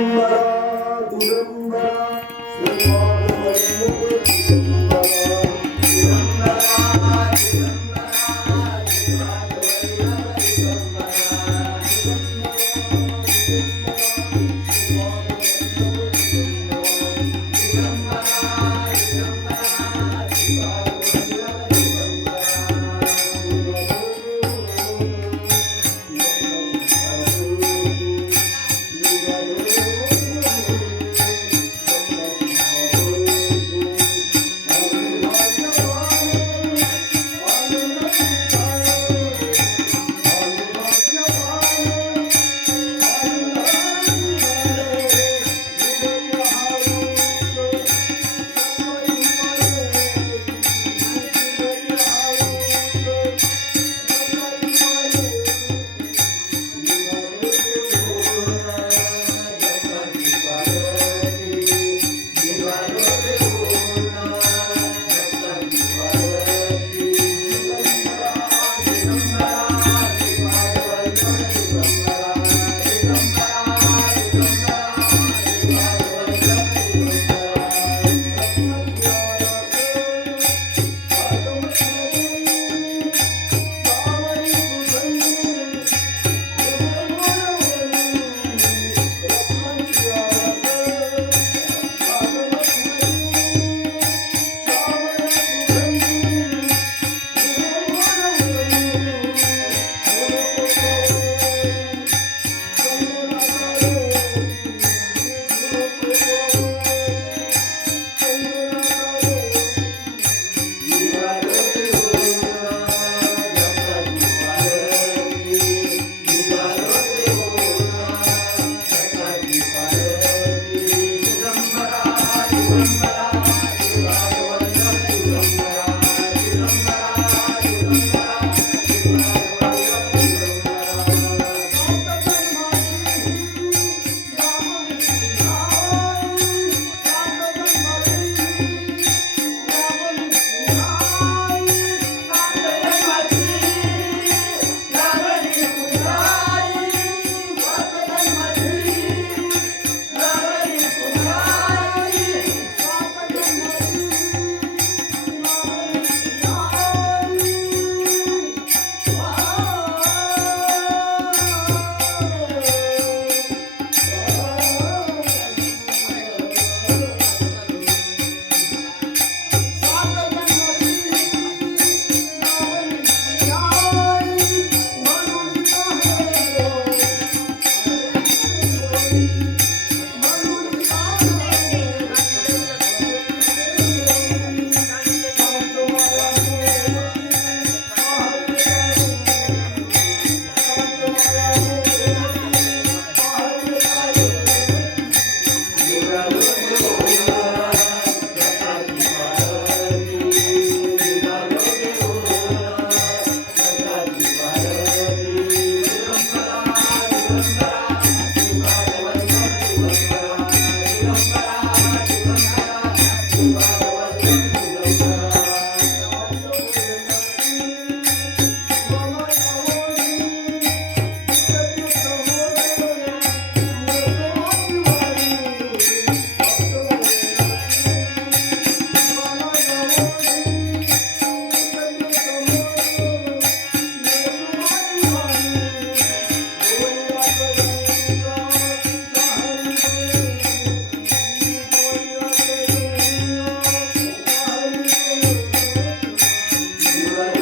number Aleluia.